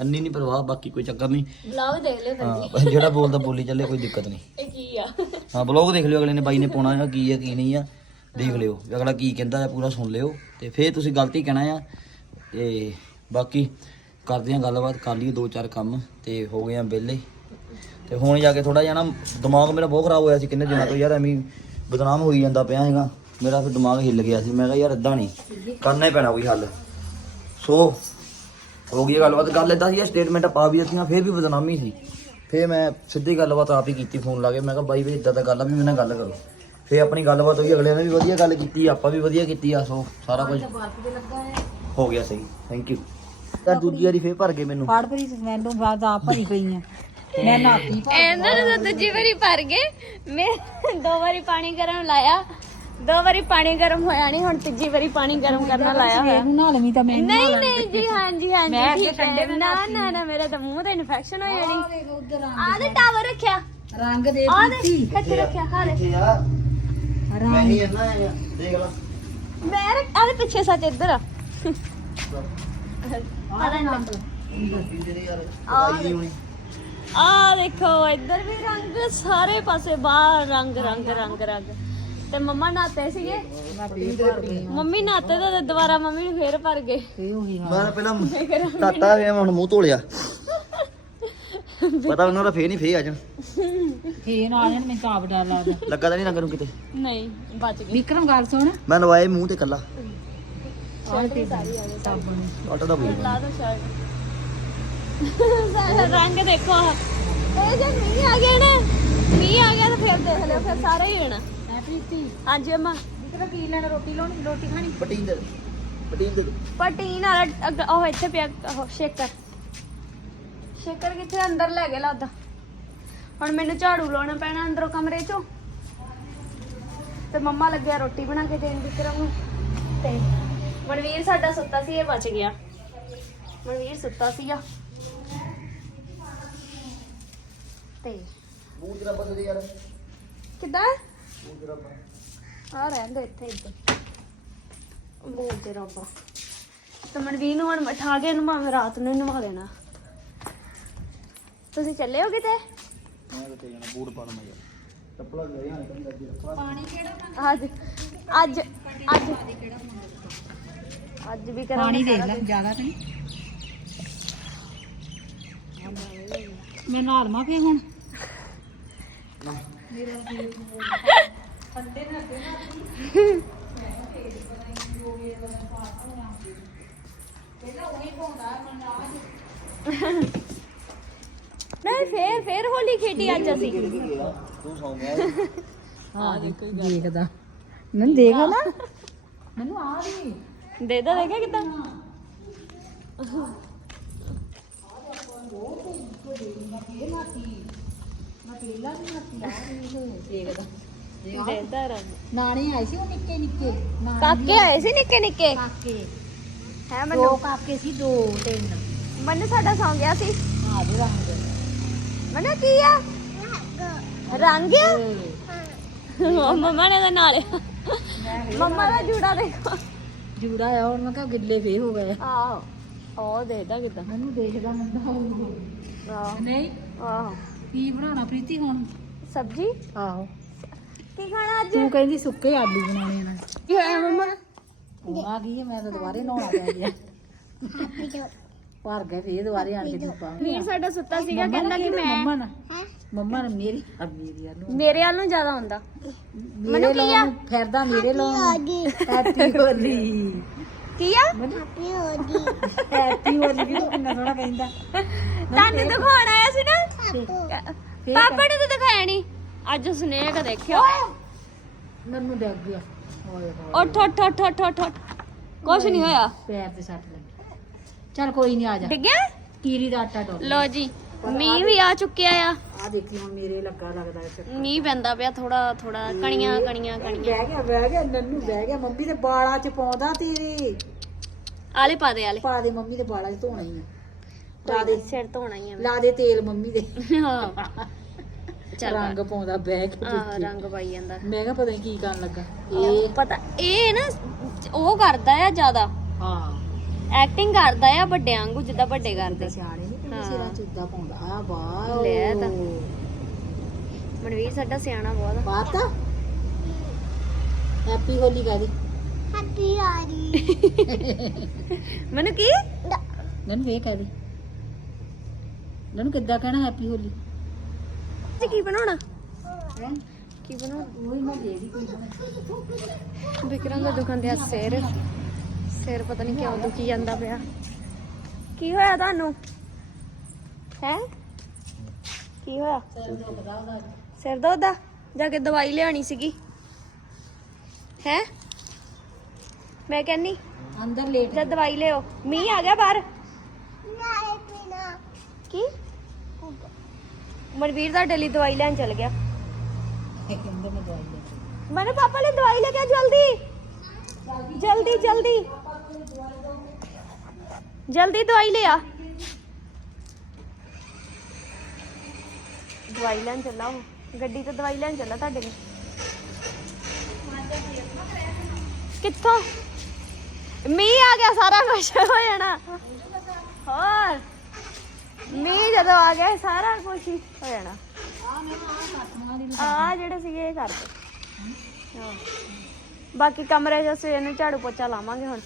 ਅੰਨੀ ਨਹੀਂ ਪਰਵਾਹ ਬਾਕੀ ਕੋਈ ਚੱਕਰ ਨਹੀਂ ਵਲੌਗ ਦੇਖ ਲਿਓ ਫਿਰ ਹਾਂ ਜਿਹੜਾ ਬੋਲਦਾ ਬੋਲੀ ਚੱਲੇ ਕੋਈ ਦਿੱਕਤ ਨਹੀਂ ਇਹ ਕੀ ਆ? ਹਾਂ ਬਲੌਗ ਦੇਖ ਲਿਓ ਅਗਲੇ ਨੇ ਬਾਈ ਨੇ ਪਾਉਣਾ ਹੈਗਾ ਕੀ ਹੈ ਕੀ ਨਹੀਂ ਆ ਦੇਖ ਲਿਓ। ਵੀ ਅਗਲਾ ਕੀ ਕਹਿੰਦਾ ਹੈ ਪੂਰਾ ਸੁਣ ਲਿਓ। ਤੇ ਫੇਰ ਤੁਸੀਂ ਗਲਤੀ ਕਹਿਣਾ ਆ ਤੇ ਬਾਕੀ ਕਰਦੇ ਆ ਗੱਲਬਾਤ ਕਰ ਲਈਏ ਦੋ ਚਾਰ ਕੰਮ ਤੇ ਹੋ ਗਏ ਆ ਵਿਹਲੇ। ਤੇ ਹੁਣ ਜਾ ਕੇ ਥੋੜਾ ਜਿਹਾ ਨਾ ਦਿਮਾਗ ਮੇਰਾ ਬਹੁਤ ਖਰਾਬ ਹੋਇਆ ਸੀ ਕਿੰਨੇ ਦਿਨਾਂ ਤੋਂ ਯਾਰ ਐਵੇਂ ਹੀ ਬਦਨਾਮ ਹੋਈ ਜਾਂਦਾ ਪਿਆ ਹੈਗਾ ਮੇਰਾ ਫਿਰ ਦਿਮਾਗ ਹਿੱਲ ਗਿਆ ਸੀ ਮੈਂ ਕਿਹਾ ਯਾਰ ਇਦਾਂ ਨਹੀਂ ਕਰਨਾ ਹੀ ਪੈਣਾ ਕੋਈ ਹੱਲ। ਸੋ ਹੋ ਗਈ ਗੱਲਬਾਤ। ਗੱਲ ਇਦਾਂ ਸੀ ਸਟੇਟਮੈਂਟ ਪਾ ਵੀ ਦਿੱਤੀਆਂ ਫਿਰ ਵੀ ਬਦਨਾਮੀ ਸੀ। ਫਿਰ ਮੈਂ ਸਿੱਧੀ ਗੱਲਬਾਤ ਆਪ ਹੀ ਕੀਤੀ ਫੋਨ ਲਾ ਕੇ। ਮੈਂ ਕਿਹਾ ਬਾਈ ਵੀ ਇਦਾਂ ਦਾ ਗੱਲ ਆ ਵੀ ਮੇਰੇ ਨਾਲ ਗੱਲ ਕਰੋ। ਫਿਰ ਆਪਣੀ ਗੱਲਬਾਤ ਹੋਈ ਅਗਲੇ ਨੇ ਵੀ ਵਧੀਆ ਗੱਲ ਕੀਤੀ ਆਪਾਂ ਵੀ ਵਧੀਆ ਕੀਤੀ ਆ ਸੋ ਸਾਰਾ ਕੁਝ। ਹੋ ਗਿਆ ਸਹੀ। ਥੈਂਕ ਯੂ ਤਾਂ ਦੂਜੀ ਵਾਰੀ ਫੇਰ ਭਰ ਗਏ ਮੈਨੂੰ। ਫੜ ਭਰੀ ਮੈਨੂੰ ਬਾਅਦ ਆਪ ਭਰੀ ਪਈ ਆ। ਮੈਂ ਨਾਤੀ ਇਹਨਾਂ ਨੇ ਤਾਂ ਦੂਜੀ ਵਾਰੀ ਭਰ ਗਏ ਮੈਂ ਦੋ ਵਾਰੀ ਪਾਣੀ ਗਰਮ ਲਾਇਆ। ਦੋ ਵਾਰੀ ਪਾਣੀ ਗਰਮ ਹੋਇਆ ਨਹੀਂ ਹੁਣ ਤੀਜੀ ਵਾਰੀ ਪਾਣੀ ਗਰਮ ਕਰਨਾ ਲਾਇਆ ਹੋਇਆ। ਇਹਨੂੰ ਨਾਲ ਵੀ ਤਾਂ ਮੈਂ ਨਹੀਂ ਨਹੀਂ ਜੀ ਹਾਂਜੀ ਹਾਂਜੀ ਮੈਂ ਅੱਗੇ। ਠੰਡੇ ਨਾ ਨਾ ਨਾ ਮੇਰਾ ਤਾਂ ਮੂੰਹ ਤੇ ਇਨਫੈਕਸ਼ਨ ਹੋ ਜਾਣੀ ਆਹ ਦੇ ਟਾਵਰ ਰੱਖਿਆ। ਰੰਗ ਦੇ ਆਹ ਦੇ ਇੱਥੇ ਰੱਖਿਆ ਹਾਂ ਦੇ ਇੱਥੇ ਆ। ਮੈਂ ਹੀ ਇੰਨਾ ਆ ਦੇਖ ਲਾ। ਮੈਂ ਆਹ ਦੇ ਪਿੱਛੇ ਸੱਚ ਇੱਧਰ ਆ। ਪਤਾ ਨਹੀਂ ਜਿਹੜੇ ਯਾਰ ਆ ਆਈ ਨਹੀਂ ਹੋਣੀ? ਆ ਦੇਖੋ ਇੱਧਰ ਵੀ ਰੰਗ ਸਾਰੇ ਪਾਸੇ ਬਾਹਰ ਰੰਗ ਰੰਗ ਰੰਗ ਰੰਗ। ਤੇ ਮੰਮਾ ਨਾਤੇ ਸੀਗੇ। ਮੰਮੀ ਨਾਤੇ ਤਾਂ ਦੁਬਾਰਾ ਮੰਮੀ ਨੂੰ ਫੇਰ ਭਰ ਗਏ। ਮੈਂ ਪਹਿਲਾਂ ਟਾਟਾ ਗਿਆ ਹੁਣ ਮੂੰਹ ਧੋ ਲਿਆ। ਪਤਾ ਉਹਨਾਂ ਦਾ ਫੇਰ ਨਹੀਂ ਫੇਰ ਆ ਜਾਣ। ਫੇਰ ਆ ਜਾਣ ਮੈਨੂੰ ਤਾਂ ਆਪ ਡਰ ਲੱਗਦਾ। ਲੱਗਾ ਤਾਂ ਨਹੀਂ ਰੰਗ ਨੂੰ ਕਿਤੇ। ਨਹੀਂ ਬਚ ਗਈ ਵਿਕਰਮ ਗੱਲ ਸੁਣ। ਮੈਂ ਲਵਾਏ ਮੂੰਹ ਤੇ ਕੱਲਾ ਆਟਾ ਦਾ ਬੋਲ। ਲਾ ਦੋ ਸ਼ਰਟ ਸਾਰਾ ਰੰਗ ਦੇਖੋ। ਇਹ ਜੇ ਮੀਂਹ ਆ ਗਿਆ ਨਾ ਮੀਂਹ ਆ ਗਿਆ ਤਾਂ ਫਿਰ ਦੇਖ ਲਿਓ ਫਿਰ ਸਾਰਾ ਹੀ ਹੋਣਾ। ਹਾਂਜੀ ਅੰਮਾ। ਵਿਕਰਮ ਕੀ ਲੈਣਾ ਰੋਟੀ ਲਾਉਣੀ ਰੋਟੀ ਖਾਣੀ? ਪਟੀਨ ਦੇ ਪਟੀਨ ਦੇ ਪਟੀਨ ਵਾਲਾ ਅੱਗ- ਉਹ ਇੱਥੇ ਪਿਆ ਉਹ ਸ਼ੇਕਰ। ਸ਼ੇਕਰ ਕਿੱਥੇ ਅੰਦਰ ਲੈ ਗਿਆ ਲੱਗਦਾ ਹੁਣ ਮੈਨੂੰ ਝਾੜੂ ਲਾਉਣਾ ਪੈਣਾ ਅੰਦਰੋਂ ਕਮਰੇ ਚੋਂ। ਤੇ ਮੰਮਾ ਲੱਗਿਆ ਰੋਟੀ ਬਣਾ ਕੇ ਦੇਣ ਵਿਕਰਮ ਨੂੰ। ਤੇ ਮਨਵੀਰ ਸਾਡਾ ਸੁੱਤਾ ਸੀ ਇਹ ਬਚ ਗਿਆ। ਮਨਵੀਰ ਸੁੱਤਾ ਸੀਗਾ। ਤੇ ਤੇਰਾ ਬਦਲ ਦੇ ਯਾਰ। ਕਿੱਦਾਂ? ਮੂੰਹ ਤੇਰਾ ਆ ਰਹਿੰਦੇ ਇੱਥੇ ਇੱਧਰ ਬੋਲ ਤੇ ਰੱਬਾ। ਤੇ ਮਨਵੀਰ ਨੂੰ ਹੁਣ ਉਠਾ ਕੇ ਨਵਾ ਰਾਤ ਨੂੰ ਨਵਾ ਦੇਣਾ। ਤੁਸੀਂ ਚੱਲੇ ਹੋ ਕਿਤੇ? ਮੈਂ ਕਿਤੇ ਜਾਣਾ ਬੂਟ ਪਾ ਲਵਾਂ ਯਾਰ। ਚੱਪਲਾਂ ਲੈ ਆਣ ਕੰਨ ਲੱਗੀ ਰੱਖਵਾ ਪਾਣੀ ਕਿਹੜਾ ਅੱਜ ਅੱਜ ਅੱਜ। ਅੱਜ ਵੀ ਕਰਾਂਗੇ ਪਾਣੀ ਦੇਖ ਸਾਰਾ ਲੈ ਦਿਨ। ਜ਼ਿਆਦਾ ਤਾਂ ਨਹੀਂ। ਮੈਂ ਨਾਲਮਾ ਫੇ ਹੁਣ। ਨਹੀਂ ਫੇਰ ਫੇਰ ਹੋਲੀ ਖੇਡੀ ਅੱਜ ਅਸੀਂ। ਤੂੰ ਸੌਂ ਗਿਆ ਹਾਂ ਦੇਖਦਾ। ਮੈਨੂੰ ਦੇਖ ਨਾ ਮੈਨੂੰ ਆ ਰਹੀ। ਦੇ ਦੋ ਦੇਖਿਆ ਕਿਦਾਂ? ਦੇਖਦਾ। ਦੇਦਾ ਰੰਗ ਨਾਣੇ ਆਏ ਸੀ ਉਹ ਨਿੱਕੇ ਨਿੱਕੇ। ਨਾਣੇ ਕਾਕੇ ਆਏ ਸੀ ਨਿੱਕੇ ਨਿੱਕੇ? ਕਾਕੇ। ਹੈ ਦੋ ਮੈਨੂੰ? ਕਾਕੇ ਸੀ ਦੋ ਤਿੰਨ। ਮੈਨੂੰ ਸਾਡਾ ਸੌਂ ਗਿਆ ਸੀ। ਆ ਦੇ ਰੰਗ ਦੇ ਮੈਨੂੰ ਕੀ ਆ? ਰੰਗ ਆ? ਉਹ ਮੰਮਾ ਨੇ ਤਾਂ ਨਾਲ ਮੰਮਾ ਦਾ ਜੂੜਾ ਦੇਖੋ। ਜੂੜਾ ਆ ਹੁਣ ਮੈਂ ਕਿਹਾ ਗਿੱਲੇ ਫੇ ਹੋ ਗਏ ਆਹੋ। ਉਹ ਦੇਖਦਾ ਕਿਦਾਂ। ਮੈਨੂੰ ਦੇਖਦਾ ਮੁੰਡਾ ਆਹੋ। ਨਹੀਂ? ਆਹੋ। ਕੀ ਬਣਾਉਣਾ ਪ੍ਰੀਤੀ ਹੁਣ? ਸਬਜੀ? ਆਹੋ। ਕੀ ਖਾਣਾ ਅੱਜ? ਤੂੰ ਕਹਿੰਦੀ ਸੁੱਕੇ ਆਲੂ ਬਣਾਉਣੇ ਨੇ ਕੀ ਹੋਇਆ ਮੰਮਾ? ਉਹ ਆ ਗਈ ਹੈ, ਮੈਂ ਤਾਂ ਦੁਬਾਰੇ ਨਹਾਉਣਾ ਪੈ ਗਿਆ ਭਰ ਗਏ ਫੇਰ ਦੁਬਾਰੇ ਆਣ ਕੇ ਧੁੱਪਾ ਵੀਰ ਸਾਡਾ ਸੁੱਤਾ ਸੀਗਾ ਕਹਿੰਦਾ ਕਿ ਮੈਂ ਮੰਮਾ ਨਾ ਮੰਮਾ ਨੇ ਮੇਰੀ ਆ ਮੇਰੀ ਆ ਨੂੰ ਮੇਰੇ ਵੱਲ ਨੂੰ ਜ਼ਿਆਦਾ ਹੁੰਦਾ। ਮੈਨੂੰ ਕੀ ਆ? ਫਿਰਦਾ ਮੇਰੇ ਲੋਨ ਹੈਪੀ ਹੋਲੀ। ਕੀ ਆ? ਹੈਪੀ ਹੋਲੀ ਵੀ ਤੂੰ ਕਿੰਨਾ ਸੋਹਣਾ ਕਹਿੰਦਾ। ਤੁਹਾਨੂੰ ਦਿਖਾਉਣ ਆਇਆ ਸੀ ਨਾ? ਪਾਪਾ ਨੇ ਤਾਂ ਦਿਖਾਇਆ ਨਹੀਂ ਅੱਜ ਸਨੇਕ ਦੇਖਿਓ ਮੈਨੂੰ ਡੱਗ ਗਿਆ ਓਏ ਹੋਏ। ਉੱਠ ਉੱਠ ਉੱਠ ਉੱਠ ਉੱਠ ਉੱਠ। ਕੁਛ ਨਹੀਂ ਹੋਇਆ। ਪੈਰ ਤੇ ਸੱਟ ਲੱਗੀ। ਚੱਲ ਕੋਈ ਨਹੀਂ ਆ ਜਾ। ਡਿੱਗਿਆ? ਕੀਰੀ ਦਾ ਆਟਾ ਡੋਲ ਲੋ ਜੀ ਮੀਂਹ ਵੀ ਆ ਚੁੱਕਿਆ ਆ। ਆ ਦੇਖੀ ਹੁਣ ਮੇਰੇ ਲੱਗਾ ਲੱਗਦਾ ਇੱਥੇ। ਮੀਂਹ ਪੈਂਦਾ ਪਿਆ ਥੋੜਾ ਥੋੜਾ ਕਣੀਆਂ ਕਣੀਆਂ ਕਣੀਆਂ। ਬਹਿ ਗਿਆ ਬਹਿ ਗਿਆ ਨੰਨੂ ਬਹਿ ਗਿਆ। ਮੰਮੀ ਦੇ ਬਾਲਾਂ 'ਚ ਪਾਉਂਦਾ ਤੇਰੇ। ਆਲੇ ਪਾ ਦੇ ਆਲੇ। ਪਾ ਦੇ ਮੰਮੀ ਦੇ ਬਾਲਾਂ 'ਚ ਧੋਣਾ ਹੀ ਆ। ਲਾ ਦੇ। ਸਿਰ ਧੋਣਾ ਹੀ ਆ। ਲਾ ਦੇ ਤੇਲ ਮੰਮੀ ਦੇ। ਹਾਂ। ਚੱਲ ਰੰਗ ਪਾਉਂਦਾ ਬਹਿ ਕੇ ਆਹ। ਰੰਗ ਪਾਈ ਜਾਂਦਾ। ਮੈਂ ਕਿਹਾ ਪਤਾ ਕੀ ਕਰਨ ਲੱਗਾ। ਇਹ ਪਤਾ ਇਹ ਨਾ ਉਹ ਕਰਦਾ ਆ ਜ਼ਿਆਦਾ। ਹਾਂ। ਐਕਟਿੰਗ ਕਰਦਾ ਆ ਵੱਡਿਆਂ ਵਾਂਗੂ ਜਿੱਦਾਂ ਵੱਡੇ ਕਰਦੇ। ਸਿਆਣੇ ਨਹੀਂ ਹਾਂ। ਸਿਰਾਂ 'ਚ ਪਾਉਂਦਾ। ਆ ਵਾਹ। ਲੈ ਤਾਂ। ਮਨਵੀਰ ਸਾਡਾ ਸਿਆਣਾ ਬਹੁਤ ਆ। ਪਾਤਾ ਹੈਪੀ ਹੋਲੀ ਕਹਦੀ ਮੈਨੂੰ ਕੀ? ਨਨ ਵੇ ਕਹਦੀ ਨਨ ਕਿੱਦਾਂ ਕਹਿਣਾ ਹੈਪੀ ਹੋਲੀ ਤੇ ਕੀ ਬਣਾਉਣਾ? ਕੀ ਬਣਾਉਣਾ? ਉਹੀ ਮੈਂ ਦੇ ਦੀ ਕੋਈ ਵਿਕਰਮ ਦਾ ਦੁਕਾਨ ਦੇ ਸਿਰ। ਸਿਰ ਪਤਾ ਨਹੀਂ ਕਿਉਂ ਦੁਖੀ ਜਾਂਦਾ ਪਿਆ। ਕੀ ਹੋਇਆ ਤੁਹਾਨੂੰ? ਹੈ? ਕੀ ਹੋਇਆ? ਸਿਰ ਦੁਖਦਾ ਜਾ ਕੇ ਦਵਾਈ ਲਿਆਣੀ ਸੀਗੀ। ਹੈ? ਮੈਂ ਕਹਿੰਨੀ ਅੰਦਰ ਲੇਟ ਜਾ ਦਵਾਈ ਲਿਓ ਮੀਂਹ ਆ ਗਿਆ ਬਾਹਰ? ਕੀ? ਮਨਵੀਰ ਦਾ ਡਲੀ ਦਵਾਈ ਲੈਣ ਚਲ ਗਿਆ। ਮੈਨੂੰ ਪਾਪਾ ਨੇ ਦਵਾਈ ਲੈ ਕੇ ਜਲਦੀ। ਜਲਦੀ ਜਲਦੀ। ਜਲਦੀ ਦਵਾਈ ਲੈ ਆ ਦਵਾਈ ਲੈਣ ਚੱਲਾ ਉਹ। ਗੱਡੀ ਤੋਂ ਦਵਾਈ ਲੈਣ ਚੱਲਾ ਤੁਹਾਡੇ ਨੇ ਕਿੱਥੋਂ? ਮੀ ਆ ਗਿਆ ਸਾਰਾ ਕੁਝ ਹੋ ਜਾਣਾ। ਹੋਰ। ਮੀਂਹ ਜਦੋਂ ਆ ਗਿਆ, ਸਾਰਾ ਕੁਝ ਹੀ ਹੋ ਜਾਣਾ। ਆ ਜਿਹੜੇ ਸੀਗੇ, ਇਹ ਕਰਦੇ ਹਾਂ। ਬਾਕੀ ਕਮਰੇ 'ਚ ਸਵੇਰ ਨੂੰ ਝਾੜੂ ਪੋਚਾ ਲਾਵਾਂਗੇ ਹੁਣ।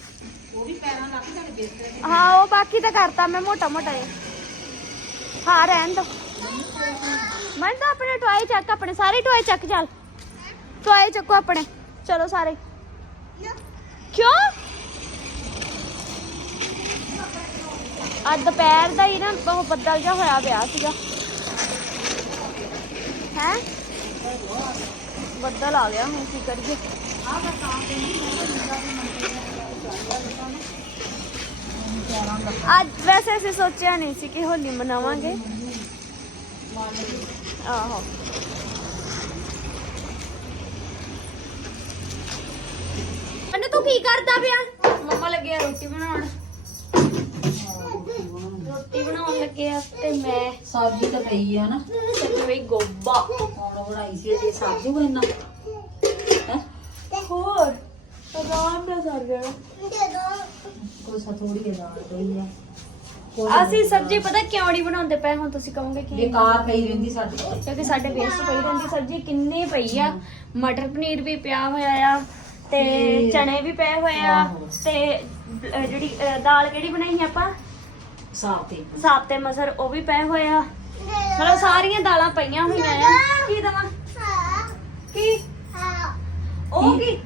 ਹਾਂ, ਉਹ ਬਾਕੀ ਤਾਂ ਕਰਤਾ ਮੈਂ, ਮੋਟਾ ਮੋਟਾ ਜਿਹਾ ਹਾਂ, ਰਹਿਣ ਦੋ। ਮੈਂ ਤਾਂ ਆਪਣੇ ਟੋਏ ਚੱਕ, ਆਪਣੇ ਸਾਰੇ ਟੋਏ ਚੱਕ, ਚੱਲ। ਟੋਏ ਚੱਕੋ ਆਪਣੇ। ਚਲੋ ਸਾਰੇ। ਕਿਉਂ? ਅੱਜ ਦੁਪਹਿਰ ਦਾ ਹੀ ਨਾ ਬਹੁਤ ਬੱਦਲ ਜਿਹਾ ਹੋਇਆ ਪਿਆ ਸੀਗਾ। ਹੈ? ਬੱਦਲ ਆ ਗਿਆ ਹੁਣ, ਕੀ ਕਰੀਏ? ਅੱਜ ਵੈਸੇ ਅਸੀਂ ਸੋਚਿਆ ਨਹੀਂ ਸੀ ਕਿ ਹੋਲੀ ਮਨਾਵਾਂਗੇ। ਆਹੋ। ਅਨੇ ਤੂੰ ਕੀ ਕਰਦਾ ਪਿਆ? ਮੰਮਾ ਲੱਗਿਆ ਰੋਟੀ ਬਣਾਉਣ। ਰੋਟੀ ਬਣਾਉਣ ਲੱਗੇ ਆ ਤੇ ਮੈਂ ਸਬਜ਼ੀ ਤਾਂ ਪਈ ਆ ਨਾ। ਸੱਚ ਵਿੱਚ ਗੋਬਾ ਹੁਣ ਬਣਾਈ ਸੀ ਤੇ ਸਬਜ਼ੀ ਬਣਨਾ ਹੈ? ਹੋਰ ਆਰਾਮ ਨਾਲ ਸਰ ਜਾਣਾ ਕੋਈ ਸਥੋੜੀ ਦਾਲ ਪਈ ਆ। ਅਸੀਂ ਸਬਜ਼ੀ ਪਤਾ ਕਿਉਂ ਨਹੀਂ ਬਣਾਉਂਦੇ ਪਏ? ਹੁਣ ਤੁਸੀਂ ਕਹੋਗੇ ਕਿ ਬੇਕਾਰ ਪਈ ਰਹਿੰਦੀ ਸਾਡੀ। ਕਿਉਂਕਿ ਸਾਡੇ ਵੇਸਟ ਪਈ ਰਹਿੰਦੀ ਸਬਜ਼ੀ ਕਿੰਨੀ ਪਈ ਆ। ਮਟਰ ਪਨੀਰ ਵੀ ਪਿਆ ਹੋਇਆ ਆ ਤੇ ਚਨੇ ਵੀ ਪਏ ਹੋਏ ਆ। ਤੇ ਜਿਹੜੀ ਦਾਲ ਕਿਹੜੀ ਬਣਾਈ ਸੀ ਆਪਾਂ? ਸਾਫ਼ ਤੇ ਸਾਬਤੇ ਮਸਰ ਉਹ ਵੀ ਪਏ ਹੋਏ ਆ। ਮਤਲਬ ਸਾਰੀਆਂ ਦਾਲਾਂ ਪਈਆਂ ਹੋਈਆਂ ਆ। ਕੀ ਦਵਾਂ ਕੀ? ਉਹ ਕੀ?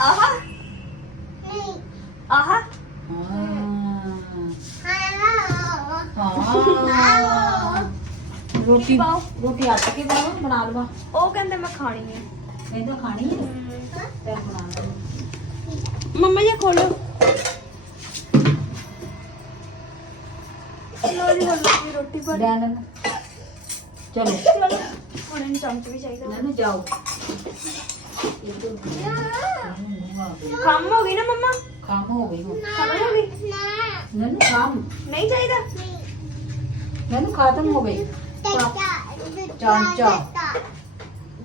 ਆਹਾ? ਆਹਾ? ਹਾਂ। ਰੋਟੀ ਪਾਓ। ਰੋਟੀ ਅੱਟ ਕੇ ਬਣਾ ਲਵਾ। ਉਹ ਕਹਿੰਦੇ ਮੈਂ ਖਾਣੀ ਹੈ ਕਹਿੰਦਾ ਖਾਣੀ ਹੈ ਤੇ ਬਣਾ ਲਵਾ। ਮੰਮਾ ਜੀ ਖੋਲੋ। ਹੁਣ ਲੱਗੀ ਰੋਟੀ ਪਰ ਡੈਨ ਚਲੋ ਚਲੋ ਹੁਣ ਇਹਨੂੰ ਚਮਚ ਵੀ ਚਾਹੀਦਾ ਨਨੂ ਜਾਓ ਕੰਮ ਹੋ ਗਈ ਨਾ ਮੰਮਾ ਕੰਮ ਹੋ ਗਈ ਹੁਣ ਖਤਮ ਹੋ ਗਈ ਨਨੂ ਕੰਮ ਨਹੀਂ ਚਾਹੀਦਾ ਨਨੂ ਖਤਮ ਹੋ ਗਈ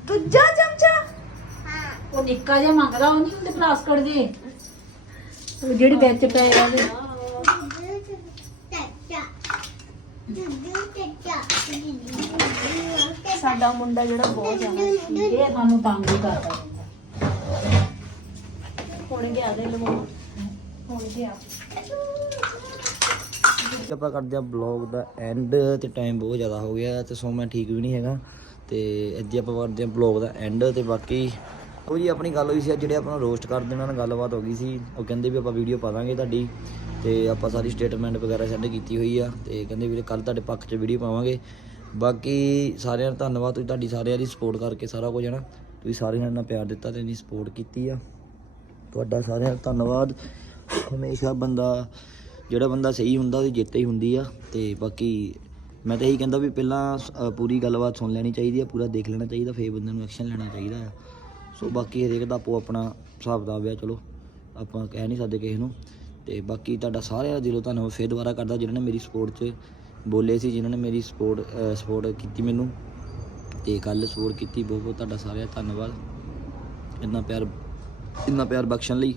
ਦੂਜਾ ਚਮਚਾ ਉਹ ਨਿੱਕਾ ਜਿਹਾ ਮੰਗਦਾ ਉਹ ਨਹੀਂ ਹੁੰਦੇ ਪਲਾਸਕਟ ਦੇ ਉਹ ਜਿਹੜੀ ਵਿੱਚ ਪੈ ਜਾਂਦੇ ਸਾਡਾ ਮੁੰਡਾ ਜਿਹੜਾ ਬਹੁਤ ਜ਼ਿਆਦਾ ਇਹ ਸਾਨੂੰ ਤੰਗ ਹੀ ਕਰਦਾ ਹੁਣ ਗਿਆ ਦੇ ਲਵਾਉਣ ਹੁਣ ਗਿਆ। ਆਪਾਂ ਕਰਦੇ ਆ ਬਲੌਗ ਦਾ ਐਂਡ ਤੇ ਟਾਈਮ ਬਹੁਤ ਜ਼ਿਆਦਾ ਹੋ ਗਿਆ ਤੇ ਸੋ ਮੈਂ ਠੀਕ ਵੀ ਨਹੀਂ ਹੈਗਾ। ਤੇ ਇੱਥੇ ਆਪਾਂ ਕਰਦੇ ਆ ਬਲੌਗ ਦਾ ਐਂਡ ਤੇ ਬਾਕੀ ਉਹ ਜੀ ਆਪਣੀ ਗੱਲ ਹੋਈ ਸੀ ਅੱਜ ਜਿਹੜੇ ਆਪਾਂ ਨੂੰ ਰੋਸਟ ਕਰਦੇ ਉਹਨਾਂ ਨਾਲ ਗੱਲਬਾਤ ਹੋ ਗਈ ਸੀ। ਉਹ ਕਹਿੰਦੇ ਵੀ ਆਪਾਂ ਵੀਡੀਓ ਪਾ ਦਾਂਗੇ ਤੁਹਾਡੀ ਤੇ ਆਪਾਂ ਸਾਰੀ ਸਟੇਟਮੈਂਟ ਵਗੈਰਾ ਸੈਂਡ ਕੀਤੀ ਹੋਈ ਆ ਤੇ ਕਹਿੰਦੇ ਵੀ ਕੱਲ ਤੁਹਾਡੇ ਪੱਖ 'ਚ ਵੀਡੀਓ ਪਾਵਾਂਗੇ। ਬਾਕੀ ਸਾਰਿਆਂ ਦਾ ਧੰਨਵਾਦ ਤੁਸੀਂ ਤੁਹਾਡੀ ਸਾਰਿਆਂ ਦੀ ਸਪੋਰਟ ਕਰਕੇ ਸਾਰਾ ਕੁਝ ਹੈ ਨਾ ਤੁਸੀਂ ਸਾਰਿਆਂ ਨੇ ਪਿਆਰ ਦਿੱਤਾ ਤੇ ਇੰਨੀ ਸਪੋਰਟ ਕੀਤੀ ਆ। ਤੁਹਾਡਾ ਸਾਰਿਆਂ ਦਾ ਧੰਨਵਾਦ। ਹਮੇਸ਼ਾ ਬੰਦਾ ਜਿਹੜਾ ਬੰਦਾ ਸਹੀ ਹੁੰਦਾ ਉਹਦੀ ਜਿੱਤ ਹੀ ਹੁੰਦੀ ਆ। ਤੇ ਬਾਕੀ ਮੈਂ ਤਾਂ ਇਹੀ ਕਹਿੰਦਾ ਵੀ ਪਹਿਲਾਂ ਅ, ਪੂਰੀ ਗੱਲਬਾਤ ਸੁਣ ਲੈਣੀ ਚਾਹੀਦੀ ਆ ਪੂਰਾ ਦੇਖ ਲੈਣਾ ਚਾਹੀਦਾ ਫੇਰ ਬੰਦੇ ਨੂੰ ਐਕਸ਼ਨ ਲੈਣਾ ਚਾਹੀਦਾ ਆ। ਸੋ ਬਾਕੀ ਹਰੇਕ ਦਾ ਆਪੋ ਆਪਣਾ ਹਿਸਾਬ ਦਾ ਆ ਚਲੋ ਆਪਾਂ ਕਹਿ ਨਹੀਂ ਸਕਦੇ ਕਿਸੇ ਨੂੰ। ਤੇ ਬਾਕੀ ਤੁਹਾਡਾ ਸਾਰਿਆਂ ਦਾ ਦਿਲੋਂ ਧੰਨਵਾਦ ਫੇਰ ਦੁਬਾਰਾ ਕਰਦਾ, ਜਿਨ੍ਹਾਂ ਨੇ ਮੇਰੀ ਸਪੋਰਟ 'ਚ ਬੋਲੇ ਸੀ, ਜਿਨ੍ਹਾਂ ਨੇ ਮੇਰੀ ਸਪੋਰਟ ਸਪੋਰਟ ਕੀਤੀ ਮੈਨੂੰ। ਤੇ ਕੱਲ ਸਪੋਰਟ ਕੀਤੀ ਬਹੁਤ ਬਹੁਤ, ਤੁਹਾਡਾ ਸਾਰਿਆਂ ਦਾ ਧੰਨਵਾਦ। ਇੰਨਾ ਪਿਆਰ ਇੰਨਾ ਪਿਆਰ ਬਖਸ਼ਣ ਲਈ।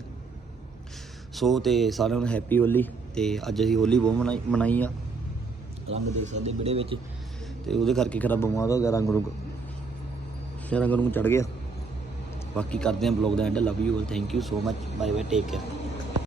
ਸੋ ਤੇ ਸਾਰਿਆਂ ਨੂੰ ਹੈਪੀ ਹੋਲੀ। ਤੇ ਅੱਜ ਅਸੀਂ ਹੋਲੀ ਬਹੁਤ ਮਨਾਈ ਮਨਾਈ ਆ। ਰੰਗ ਦੇ ਸਕਦੇ ਵਿੜੇ ਵਿੱਚ। ਤੇ ਉਹਦੇ ਕਰਕੇ ਖਰਾ ਬਿਮਾਰ ਹੋ ਗਿਆ, ਰੰਗ ਰੁੰਗ। ਫਿਰ ਰੰਗ ਰੁੰਗ ਚੜ ਗਿਆ। ਬਾਕੀ ਕਰਦੇ ਹਾਂ blog the end love you all thank you so much bye bye take care